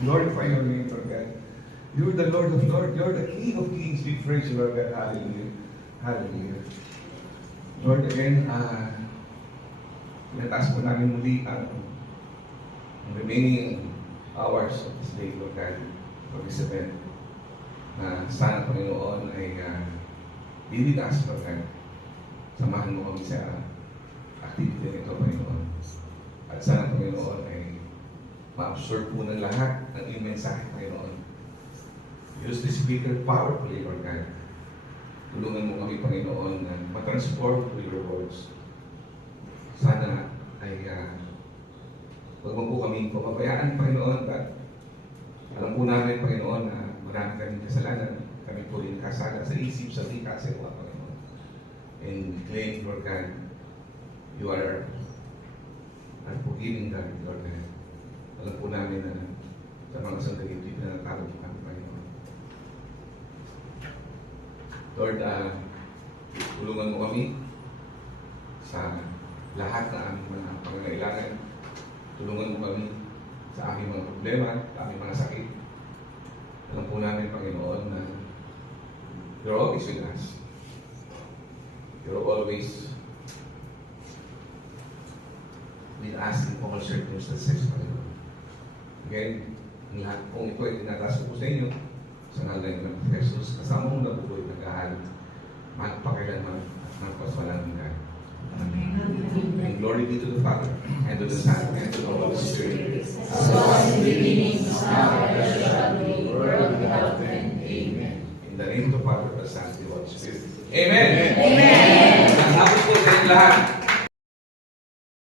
Glorify your name, Lord God. You're the Lord of Lords. You're the King of Kings. We praise you, Lord God. Hallelujah. Hallelujah. Lord, again, pinataas po namin muli ang remaining hours of this day, Lord God, for this event. Na sana, Panginoon, ay dinitas, Lord God. Samahan mo kami sa activity nito, Panginoon. At sana, Panginoon, ay ma-absorb po ng lahat ng iyong mensahe, Panginoon. Use the speaker powerfully, Lord God. Tulungan mo kami, Panginoon, na matransform with your words. Sana ay huwag mo po kami papabayaan, Panginoon, at alam po namin, Panginoon, na marami kaming kasalanan. Kami po rin kasala sa isip, sa wika, sa iwa, Panginoon. And claim, Lord God, you are our forgiving God, Lord God. Alam po namin na sa mga sandali dito na natawag kami, Panginoon. Lord, tulungan mo kami sa lahat na aming mga pangangailangan. Tulungan mo kami sa aming mga problema, sa aming mga sakit. Alam po namin, Panginoon, na you're always with us. You're always with us in all circumstances, Panginoon. Again, ang lahat pong ito ay tinataas ko po sa inyo sa ngalan ng Jesus, kasama mong nabubuhay na kahal, magpakailanman at magpaswalang God. And glory be to the Father, and to the Son, and to the Holy Spirit. As was in the beginning, now, and ever shall be, world without end. Amen. In the name of the Father, the Son, and the Holy Spirit. Amen! Amen! Ang hapon po sa inyo lahat.